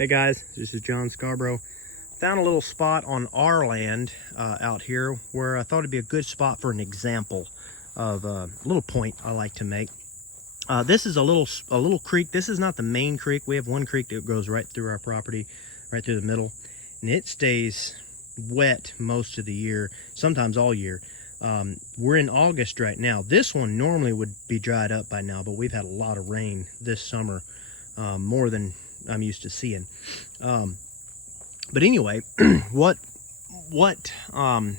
Hey guys, this is John Scarborough. Found a little spot on our land out here where I thought it'd be a good spot for an example of a little point I like to make. This is a little creek. This is not the main creek. We have one creek that goes right through our property, right through the middle, and it stays wet most of the year, sometimes all year. We're in August right now. This one normally would be dried up by now, but we've had a lot of rain this summer, more than I'm used to seeing. But anyway, what I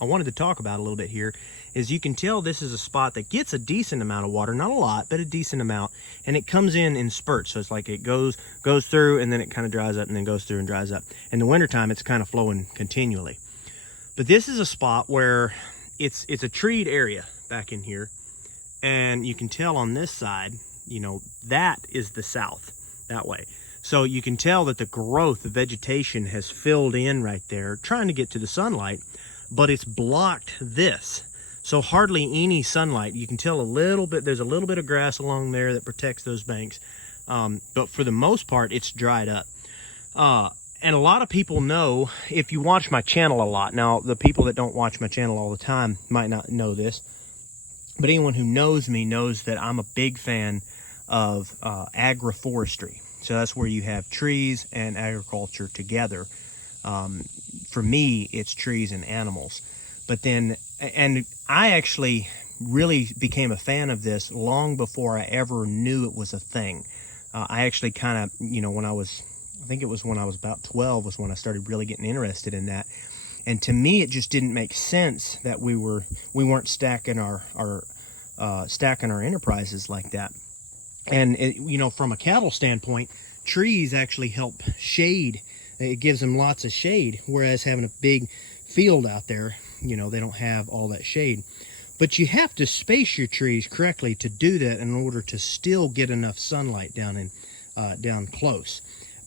wanted to talk about a little bit here is you can tell this is a spot that gets a decent amount of water, not a lot, but a decent amount, and it comes in spurts. So it's like it goes through and then it kind of dries up and then goes through and dries up. In the wintertime, it's kind of flowing continually. But this is a spot where it's a treed area back in here, and you can tell on this side, you know, that is the south, that way. So you can tell that the growth, the vegetation has filled in right there, trying to get to the sunlight, but it's blocked this. So hardly any sunlight. You can tell a little bit, there's a little bit of grass along there that protects those banks. But for the most part, it's dried up. And a lot of people know, if you watch my channel a lot, now the people that don't watch my channel all the time might not know this, but anyone who knows me knows that I'm a big fan of agroforestry. So that's where you have trees and agriculture together. For me, it's trees and animals. But then, and I actually really became a fan of this long before I ever knew it was a thing. I actually kind of, you know, I think it was when I was about 12 was when I started really getting interested in that. And to me, it just didn't make sense that we weren't stacking our enterprises like that. And it, you know, from a cattle standpoint, trees actually help shade. It gives them lots of shade, whereas having a big field out there, you know, they don't have all that shade. But you have to space your trees correctly to do that in order to still get enough sunlight down close.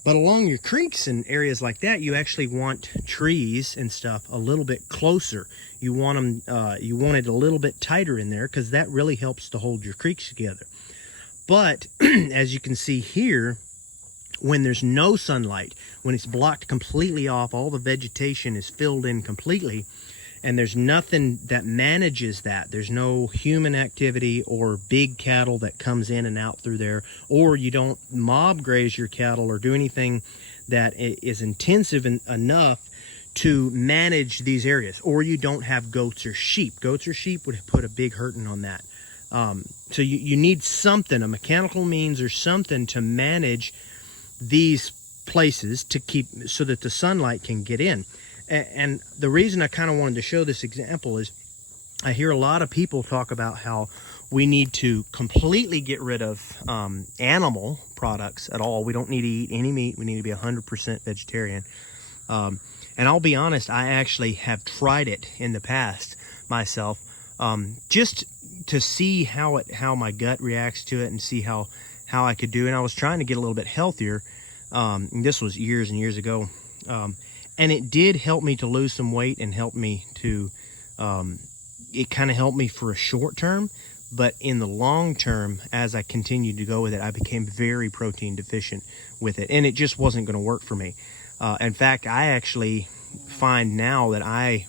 But along your creeks and areas like that, you actually want trees and stuff a little bit closer. You want them, you want it a little bit tighter in there, because that really helps to hold your creeks together. But as you can see here, when there's no sunlight, when it's blocked completely off, all the vegetation is filled in completely, and there's nothing that manages that. There's no human activity or big cattle that comes in and out through there, or you don't mob graze your cattle or do anything that is intensive enough to manage these areas, or you don't have goats or sheep. Goats or sheep would put a big hurting on that. So you need something, a mechanical means or something to manage these places to keep so that the sunlight can get in. And the reason I kind of wanted to show this example is I hear a lot of people talk about how we need to completely get rid of animal products at all. We don't need to eat any meat. We need to be 100% vegetarian. And I'll be honest, I actually have tried it in the past myself, just to see how my gut reacts to it and see how I could do. And I was trying to get a little bit healthier. This was years and years ago. And it did help me to lose some weight and help me to, it kind of helped me for a short term, but in the long term, as I continued to go with it, I became very protein deficient with it, and it just wasn't going to work for me. In fact, I actually find now that I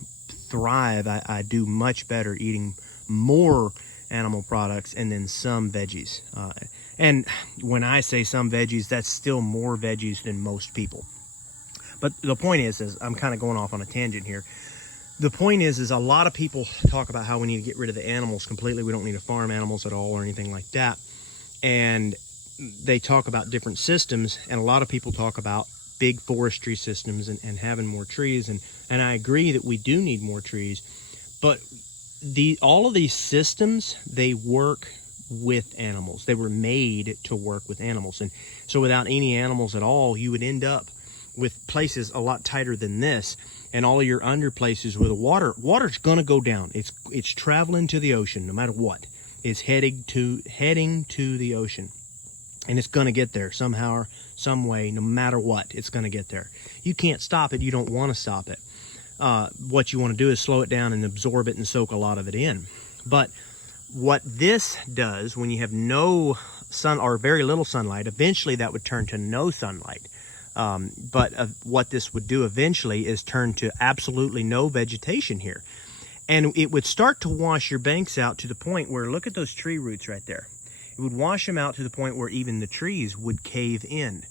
thrive, I do much better eating more animal products and then some veggies. And when I say some veggies, that's still more veggies than most people. But the point is I'm kind of going off on a tangent here. The point is a lot of people talk about how we need to get rid of the animals completely. We don't need to farm animals at all or anything like that. And they talk about different systems, and a lot of people talk about big forestry systems and having more trees. And I agree that we do need more trees. But all of these systems, they work with animals. They were made to work with animals. And so without any animals at all, you would end up with places a lot tighter than this, and all of your under places where the water's going to go down. It's traveling to the ocean no matter what. It's heading to the ocean, and it's going to get there somehow or some way. No matter what, it's going to get there. You can't stop it. You don't want to stop it. What you want to do is slow it down and absorb it and soak a lot of it in. But what this does, when you have no sun or very little sunlight, eventually that would turn to no sunlight. But what this would do eventually is turn to absolutely no vegetation here. And it would start to wash your banks out to the point where, look at those tree roots right there. It would wash them out to the point where even the trees would cave in.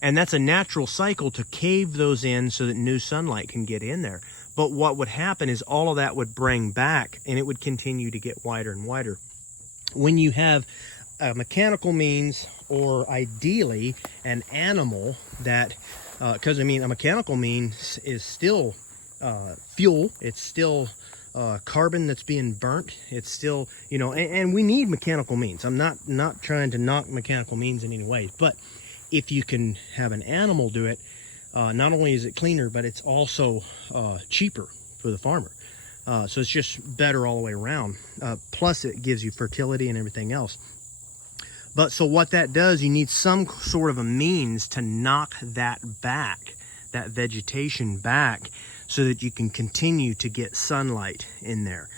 And that's a natural cycle, to cave those in so that new sunlight can get in there. But what would happen is all of that would bring back, and it would continue to get wider and wider. When you have a mechanical means, or ideally an animal that, because I mean, a mechanical means is still fuel, it's still carbon that's being burnt, it's still, you know, and we need mechanical means. I'm not trying to knock mechanical means in any way, but if you can have an animal do it, not only is it cleaner, but it's also cheaper for the farmer. So it's just better all the way around. Plus it gives you fertility and everything else. But so what that does, you need some sort of a means to knock that back, that vegetation back, so that you can continue to get sunlight in there.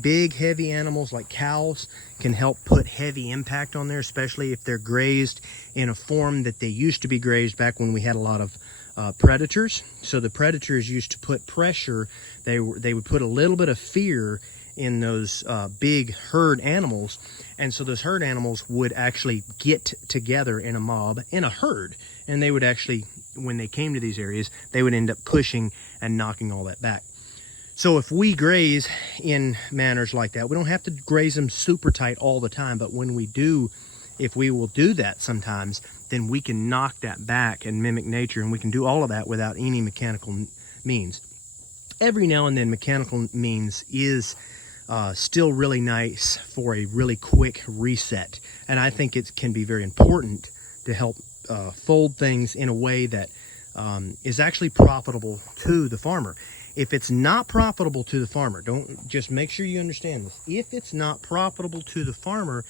Big heavy animals like cows can help put heavy impact on there, especially if they're grazed in a form that they used to be grazed back when we had a lot of predators. So the predators used to put pressure. They would put a little bit of fear in those big herd animals, and so those herd animals would actually get together in a mob, in a herd, and they would actually, when they came to these areas, they would end up pushing and knocking all that back. So if we graze in manners like that, we don't have to graze them super tight all the time, but when we do, if we will do that sometimes, then we can knock that back and mimic nature, and we can do all of that without any mechanical means. Every now and then, mechanical means is still really nice for a really quick reset, and I think it can be very important to help fold things in a way that is actually profitable to the farmer. If it's not profitable to the farmer, don't, just make sure you understand this. If it's not profitable to the farmer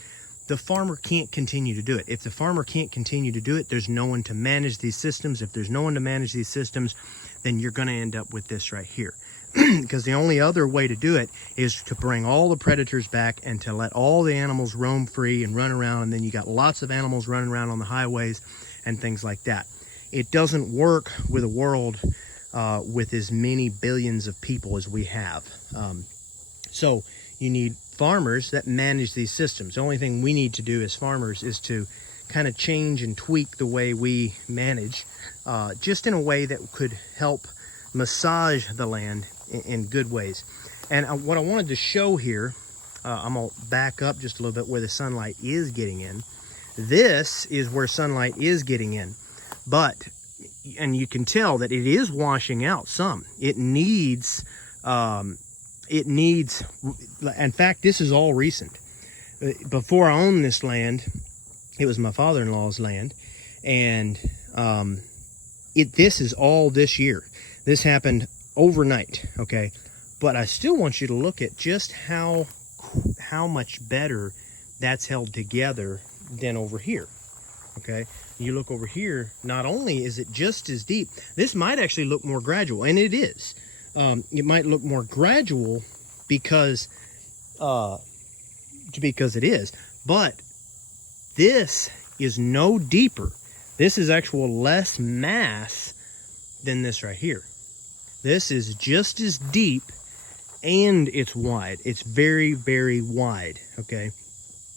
can't continue to do it. If the farmer can't continue to do it, there's no one to manage these systems. If there's no one to manage these systems, then you're going to end up with this right here. Because the only other way to do it is to bring all the predators back and to let all the animals roam free and run around, and then you got lots of animals running around on the highways and things like that. It doesn't work with a world with as many billions of people as we have. So you need farmers that manage these systems. The only thing we need to do as farmers is to kind of change and tweak the way we manage, just in a way that could help massage the land in good ways. And what I wanted to show here, I'm going to back up just a little bit where the sunlight is getting in. This is where sunlight is getting in, and you can tell that it is washing out some. It needs, in fact, this is all recent. Before I owned this land, it was my father-in-law's land, and this is all this year. This happened overnight, okay? But I still want you to look at just how much better that's held together than over here, okay? You look over here, not only is it just as deep, this might actually look more gradual, and it is. It might look more gradual because it is, but this is no deeper. This is actual less mass than this right here. This is just as deep, and it's wide. It's very, very wide, okay?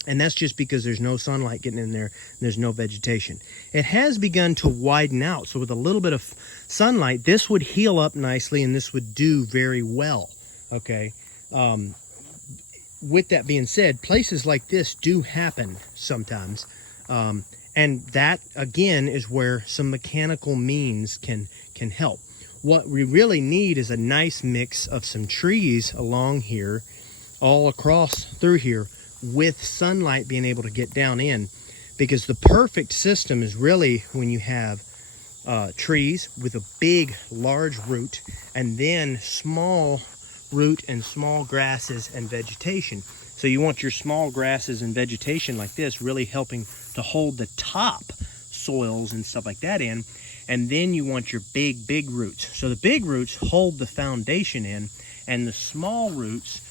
And that's just because there's no sunlight getting in there, and there's no vegetation. It has begun to widen out, so with a little bit of sunlight, this would heal up nicely, and this would do very well, okay? With that being said, places like this do happen sometimes, and that, again, is where some mechanical means can help. What we really need is a nice mix of some trees along here, all across through here, with sunlight being able to get down in, because the perfect system is really when you have trees with a big, large root, and then small root and small grasses and vegetation. So you want your small grasses and vegetation like this really helping to hold the top soils and stuff like that in. And then you want your big roots. So the big roots hold the foundation in, and the small roots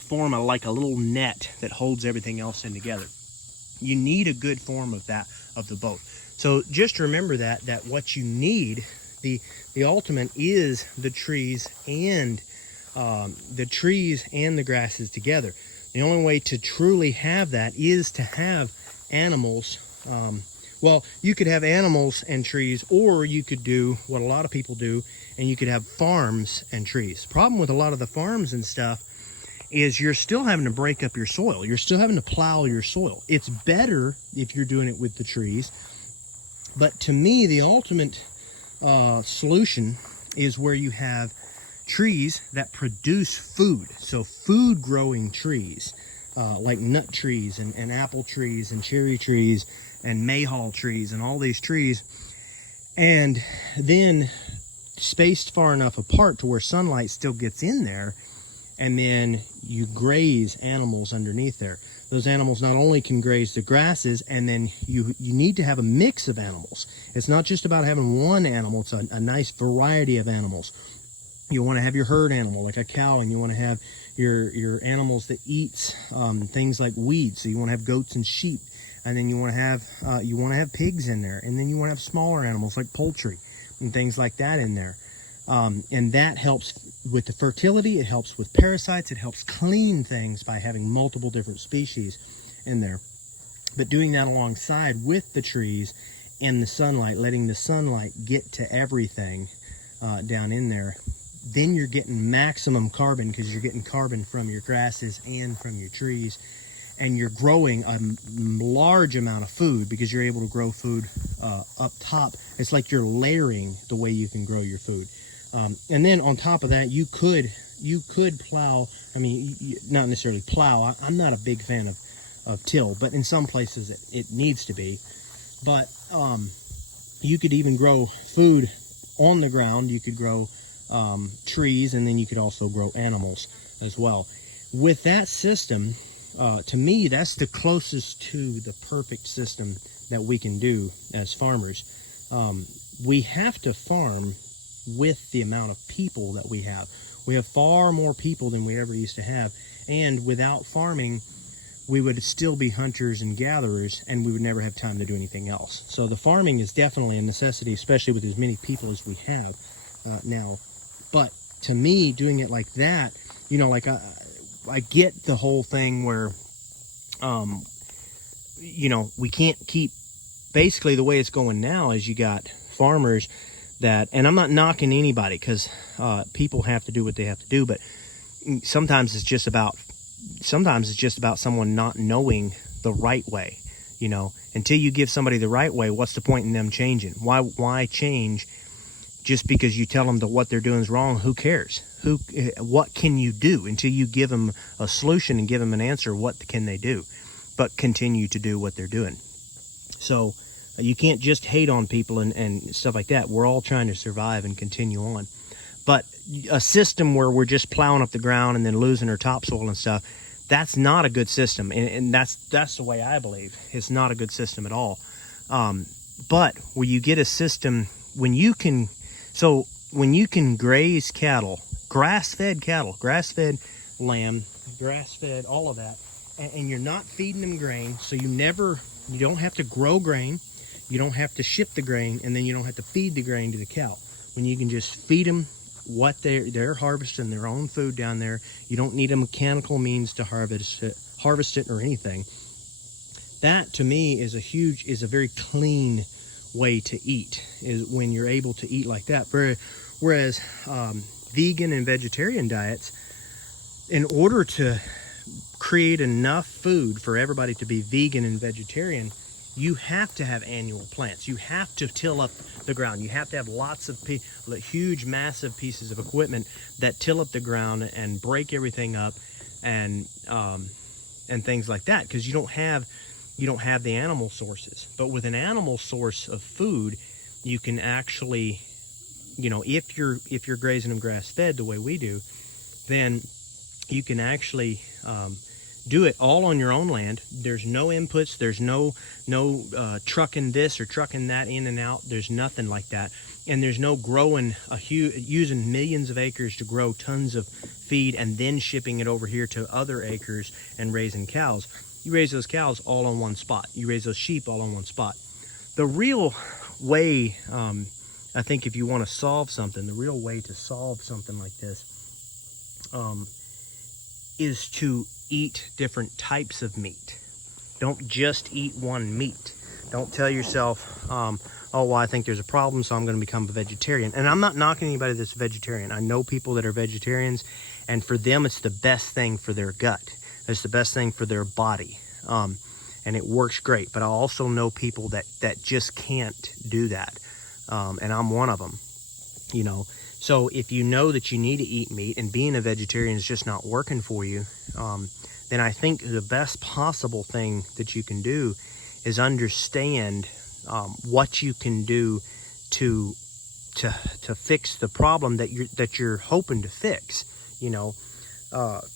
form like a little net that holds everything else in together. You need a good form of that, of the both. So just remember that what you need, the ultimate is the trees and the grasses together. The only way to truly have that is to have animals. Well, you could have animals and trees, or you could do what a lot of people do, and you could have farms and trees. Problem with a lot of the farms and stuff is you're still having to break up your soil. You're still having to plow your soil. It's better if you're doing it with the trees. But to me, the ultimate solution is where you have trees that produce food. So food growing trees, like nut trees and apple trees and cherry trees and mayhaw trees and all these trees. And then spaced far enough apart to where sunlight still gets in there. And then you graze animals underneath there. Those animals not only can graze the grasses, and then you need to have a mix of animals. It's not just about having one animal. It's a nice variety of animals. You want to have your herd animal, like a cow, and you want to have your animals that eats things like weeds. So you want to have goats and sheep, and then you want to have pigs in there, and then you want to have smaller animals like poultry and things like that in there. And that helps with the fertility. It helps with parasites. It helps clean things by having multiple different species in there. But doing that alongside with the trees and the sunlight, letting the sunlight get to everything down in there, then you're getting maximum carbon, because you're getting carbon from your grasses and from your trees, and you're growing a large amount of food because you're able to grow food up top. It's like you're layering the way you can grow your food. And then on top of that, you could plow. I mean, not necessarily plow. I'm not a big fan of till, but in some places it needs to be. But you could even grow food on the ground. You could grow trees, and then you could also grow animals as well. With that system, to me, that's the closest to the perfect system that we can do as farmers. We have to farm with the amount of people that we have. We have far more people than we ever used to have, and without farming, we would still be hunters and gatherers, and we would never have time to do anything else. So the farming is definitely a necessity, especially with as many people as we have now. But to me, doing it like that, you know, like I get the whole thing where, you know, we can't keep, basically the way it's going now is you got farmers that, and I'm not knocking anybody, because people have to do what they have to do, but sometimes it's just about someone not knowing the right way. You know, until you give somebody the right way, what's the point in them changing? Why change just because you tell them that what they're doing is wrong? Who cares? What can you do? Until you give them a solution and give them an answer, what can they do but continue to do what they're doing? So you can't just hate on people and stuff like that. We're all trying to survive and continue on. But a system where we're just plowing up the ground and then losing our topsoil and stuff, that's not a good system. And that's the way I believe. It's not a good system at all. But where you get a system, when you can graze cattle, grass-fed lamb, grass-fed, all of that, and you're not feeding them grain, so you don't have to grow grain, you don't have to ship the grain, and then you don't have to feed the grain to the cow. When you can just feed them what they're harvesting their own food down there, you don't need a mechanical means to harvest it or anything. That to me is a very clean way to eat, is when you're able to eat like that. Whereas vegan and vegetarian diets, in order to create enough food for everybody to be vegan and vegetarian, you have to have annual plants. You have to till up the ground. You have to have lots of huge, massive pieces of equipment that till up the ground and break everything up, and things like that, because you don't have the animal sources. But with an animal source of food, you can actually, you know, if you're grazing them grass fed the way we do, then you can actually do it all on your own land. There's no inputs. There's no trucking this or trucking that in and out. There's nothing like that. And there's no growing using millions of acres to grow tons of feed and then shipping it over here to other acres and raising cows. You raise those cows all on one spot. You raise those sheep all on one spot. the real way, I think if you want to solve something, the real way to solve something like this is to eat different types of meat. Don't just eat one meat. Don't tell yourself, oh, well, I think there's a problem, so I'm going to become a vegetarian. And I'm not knocking anybody that's a vegetarian. I know people that are vegetarians, and for them, it's the best thing for their gut. It's the best thing for their body. And it works great. But I also know people that just can't do that. And I'm one of them, you know. So if you know that you need to eat meat and being a vegetarian is just not working for you, then I think the best possible thing that you can do is understand what you can do to fix the problem that you're hoping to fix, you know,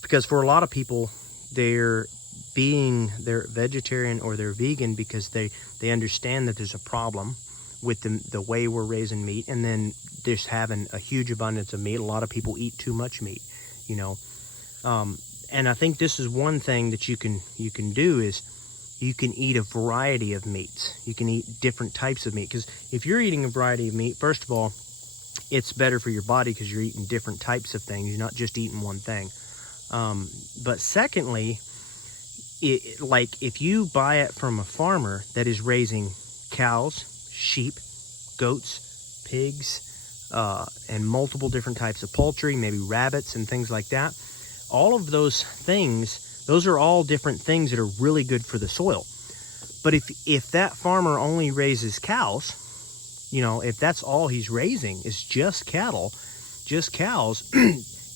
because for a lot of people, they're vegetarian or they're vegan because they understand that there's a problem with the way we're raising meat, and then just having a huge abundance of meat. A lot of people eat too much meat, you know. And I think this is one thing that you can do is you can eat a variety of meats. You can eat different types of meat, because if you're eating a variety of meat, first of all, it's better for your body because you're eating different types of things. You're not just eating one thing. But secondly, like if you buy it from a farmer that is raising cows, sheep, goats, pigs, and multiple different types of poultry, maybe rabbits and things like that. All of those things, those are all different things that are really good for the soil. But if that farmer only raises cows, you know, if that's all he's raising is just cattle, just cows,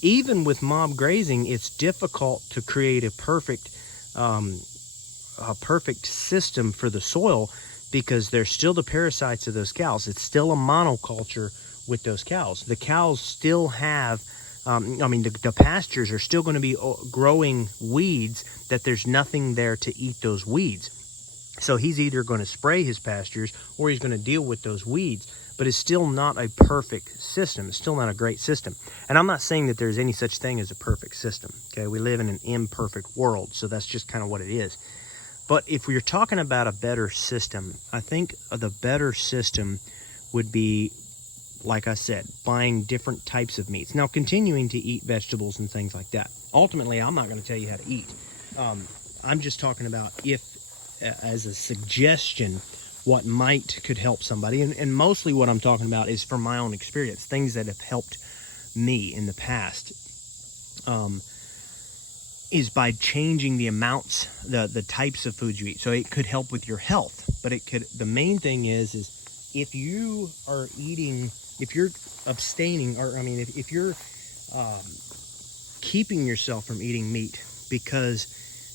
even with mob grazing, it's difficult to create a perfect system for the soil, because there's still the parasites of those cows. It's still a monoculture with those cows. The cows still have, the pastures are still going to be growing weeds that there's nothing there to eat those weeds. So he's either going to spray his pastures or he's going to deal with those weeds. But it's still not a perfect system. It's still not a great system. And I'm not saying that there's any such thing as a perfect system. Okay, we live in an imperfect world, so that's just kind of what it is. But if we're talking about a better system, I think the better system would be, like I said, buying different types of meats. Now, continuing to eat vegetables and things like that. Ultimately, I'm not going to tell you how to eat. I'm just talking about as a suggestion, what could help somebody. And mostly what I'm talking about is from my own experience, things that have helped me in the past. Is by changing the amounts, the types of foods you eat. So it could help with your health, but the main thing is if you are eating, if you're abstaining, or if you're keeping yourself from eating meat because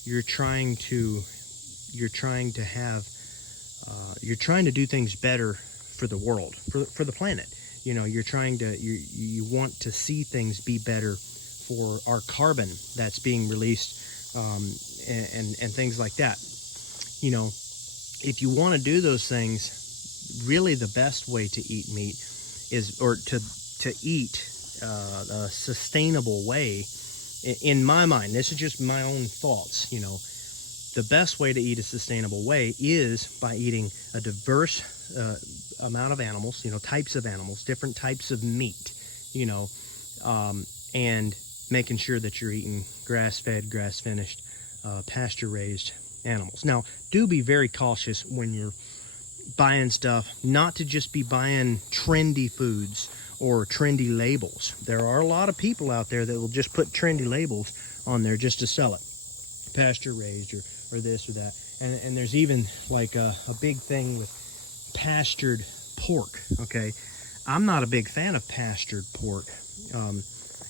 you're trying to do things better for the world, for the planet. You know, you want to see things be better for our carbon that's being released, and things like that. You know, if you want to do those things, really the best way to eat meat to eat a sustainable way. In my mind, this is just my own thoughts, you know, the best way to eat a sustainable way is by eating a diverse amount of animals, you know, types of animals, different types of meat, you know, and making sure that you're eating grass-fed, grass-finished, pasture-raised animals. Now, do be very cautious when you're buying stuff, not to just be buying trendy foods or trendy labels. There are a lot of people out there that will just put trendy labels on there just to sell it. Pasture-raised or this or that. And there's even like a big thing with pastured pork, okay? I'm not a big fan of pastured pork.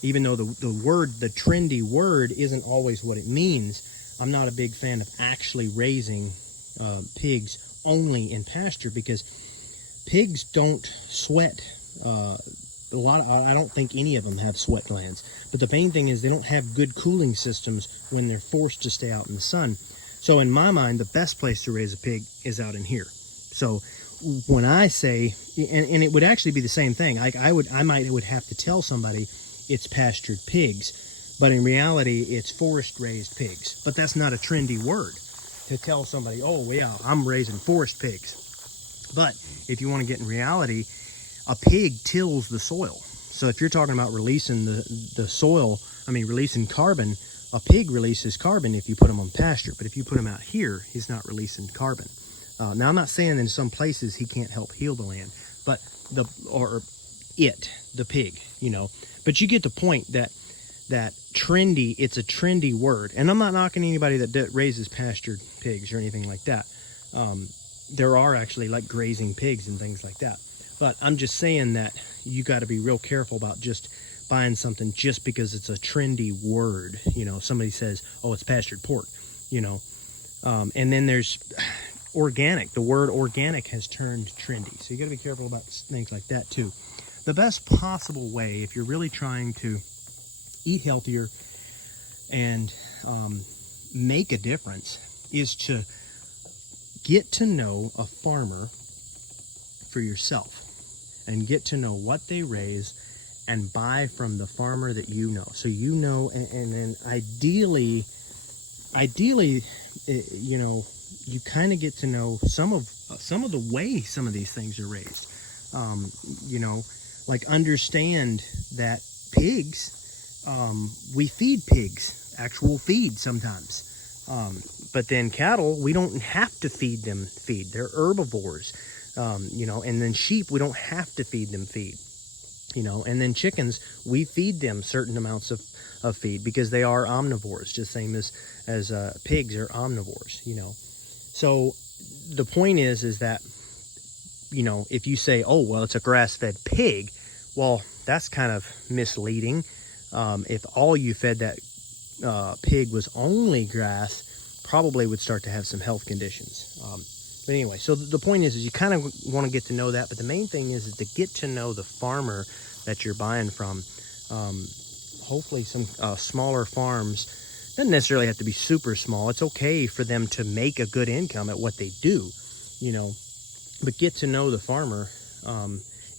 Even though the trendy word isn't always what it means, I'm not a big fan of actually raising pigs only in pasture, because pigs don't sweat. I don't think any of them have sweat glands. But the main thing is they don't have good cooling systems when they're forced to stay out in the sun. So in my mind, the best place to raise a pig is out in here. So when I say, and it would actually be the same thing. I would have to tell somebody it's pastured pigs, but in reality, it's forest-raised pigs. But that's not a trendy word to tell somebody, oh, yeah, I'm raising forest pigs. But if you want to get in reality, a pig tills the soil. So if you're talking about releasing the soil, releasing carbon, a pig releases carbon if you put him on pasture. But if you put him out here, he's not releasing carbon. Now, I'm not saying in some places he can't help heal the land, but the pig, But you get the point that trendy, it's a trendy word. And I'm not knocking anybody that raises pastured pigs or anything like that. There are actually like grazing pigs and things like that. But I'm just saying that you got to be real careful about just buying something just because it's a trendy word. Somebody says, oh, it's pastured pork, and then there's organic. The word organic has turned trendy. So you got to be careful about things like that too. The best possible way, if you're really trying to eat healthier and make a difference, is to get to know a farmer for yourself and get to know what they raise and buy from the farmer that you know. So and then ideally, you kind of get to know some of the way some of these things are raised. Like understand that pigs, we feed pigs, actual feed sometimes. But then cattle, we don't have to feed them feed. They're herbivores, and then sheep, we don't have to feed them feed. And then chickens, we feed them certain amounts of feed because they are omnivores, just same as pigs are omnivores, So the point is that, if you say, oh, well, it's a grass-fed pig, well, that's kind of misleading. If all you fed that pig was only grass, probably would start to have some health conditions. But anyway, so the point is you kind of want to get to know that, but the main thing is to get to know the farmer that you're buying from. Hopefully some smaller farms, doesn't necessarily have to be super small. It's okay for them to make a good income at what they do, but get to know the farmer.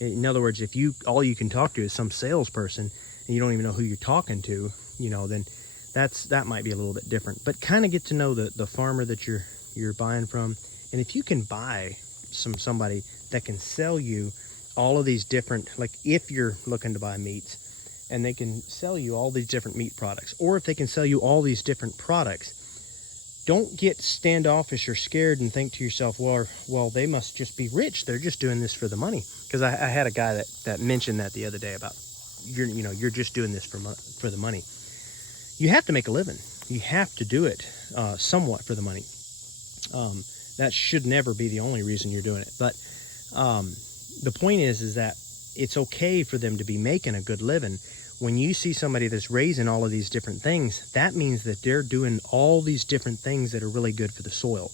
In other words, if all you can talk to is some salesperson and you don't even know who you're talking to, then that might be a little bit different. But kind of get to know the farmer that you're buying from. And if you can buy somebody that can sell you all of these different, like if you're looking to buy meats, and they can sell you all these different meat products, or if they can sell you all these different products, don't get standoffish or scared and think to yourself, well, they must just be rich. They're just doing this for the money. Because I had a guy that mentioned that the other day about, you're just doing this for the money. You have to make a living. You have to do it somewhat for the money. That should never be the only reason you're doing it. But the point is that it's okay for them to be making a good living. When you see somebody that's raising all of these different things, that means that they're doing all these different things that are really good for the soil.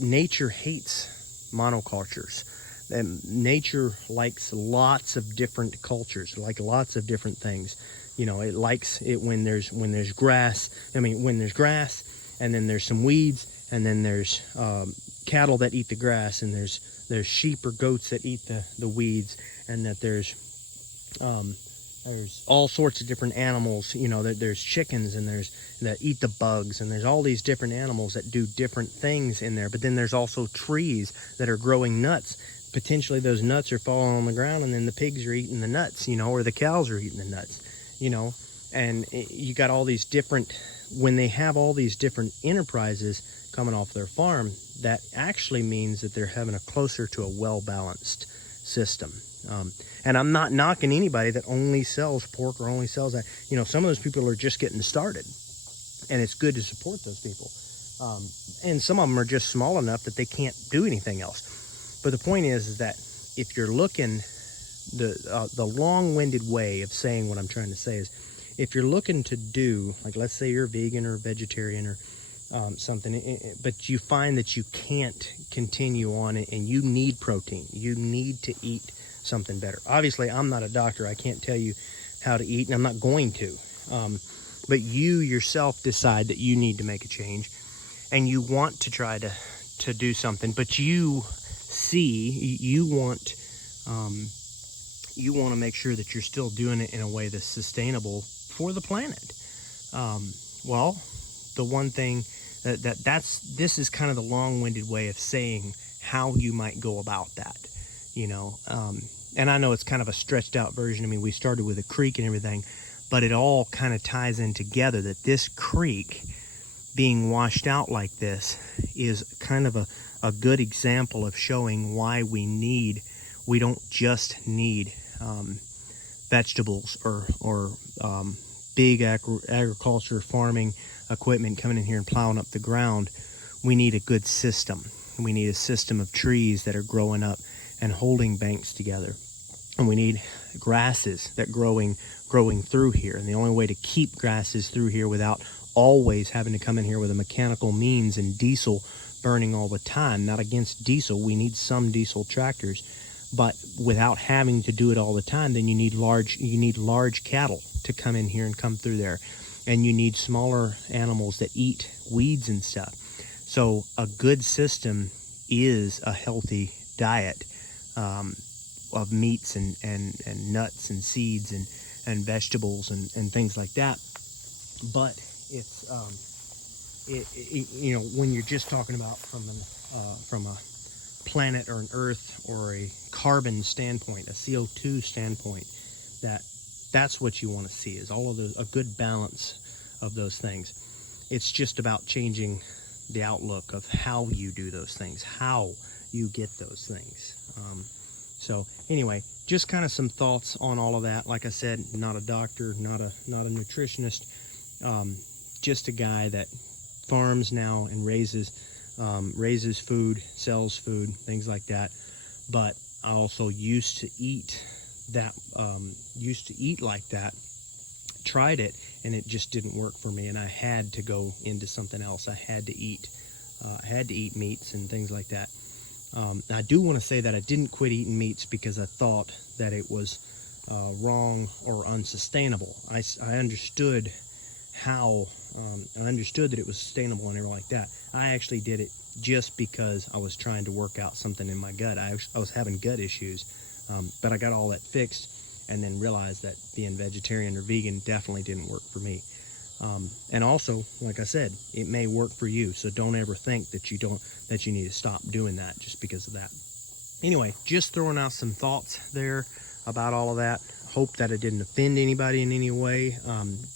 Nature hates monocultures. And nature likes lots of different cultures, like lots of different things. It likes it when there's grass. When there's grass, and then there's some weeds, and then there's cattle that eat the grass, and there's sheep or goats that eat the weeds, and that there's all sorts of different animals, there's chickens and that eat the bugs, and there's all these different animals that do different things in there. But then there's also trees that are growing nuts. Potentially those nuts are falling on the ground, and then the pigs are eating the nuts, or the cows are eating the nuts, and you got all these different, when they have all these different enterprises coming off their farm, that actually means that they're having a closer to a well-balanced system. And I'm not knocking anybody that only sells pork or only sells that. Some of those people are just getting started, and it's good to support those people. And some of them are just small enough that they can't do anything else. But the point is that if you're looking, the long-winded way of saying what I'm trying to say is, if you're looking to do, like let's say you're vegan or vegetarian or something, but you find that you can't continue on it and you need protein, you need to eat something better. Obviously, I'm not a doctor. I can't tell you how to eat, and I'm not going to. But you yourself decide that you need to make a change, and you want to try to do something, but you want to make sure that you're still doing it in a way that's sustainable for the planet. Well, the one thing this is kind of the long-winded way of saying how you might go about that, you know. And I know it's kind of a stretched out version. I mean, we started with a creek and everything, but it all kind of ties in together, that this creek being washed out like this is kind of a good example of showing why we don't just need vegetables or big agriculture farming equipment coming in here and plowing up the ground. We need a good system. We need a system of trees that are growing up and holding banks together. And we need grasses that growing through here. And the only way to keep grasses through here without always having to come in here with a mechanical means and diesel burning all the time, not against diesel, we need some diesel tractors, but without having to do it all the time, then you need large cattle to come in here and come through there. And you need smaller animals that eat weeds and stuff. So a good system is a healthy diet of meats and nuts and seeds and vegetables and things like that. But it's you know, when you're just talking about from a planet or an earth or a carbon standpoint, a CO2 standpoint, that's what you want to see, is all of those, a good balance of those things. It's just about changing the outlook of how you do those things, how you get those things. So anyway, just kind of some thoughts on all of that. Like I said, not a doctor, not a nutritionist, just a guy that farms now and raises food, sells food, things like that. But I also used to eat like that, tried it, and it just didn't work for me, and I had to go into something else. I had to eat meats and things like that. I do want to say that I didn't quit eating meats because I thought that it was wrong or unsustainable. I understood how, I understood that it was sustainable and everything like that. I actually did it just because I was trying to work out something in my gut. I was having gut issues, but I got all that fixed and then realized that being vegetarian or vegan definitely didn't work for me. And also, like I said, it may work for you, so don't ever think that you need to stop doing that just because of that. Anyway, just throwing out some thoughts there about all of that. Hope that it didn't offend anybody in any way,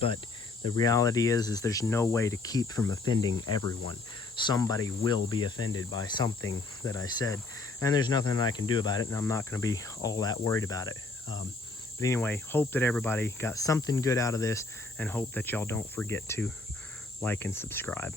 but the reality is there's no way to keep from offending everyone. Somebody will be offended by something that I said, and there's nothing that I can do about it, and I'm not going to be all that worried about it. But anyway, hope that everybody got something good out of this, and hope that y'all don't forget to like and subscribe.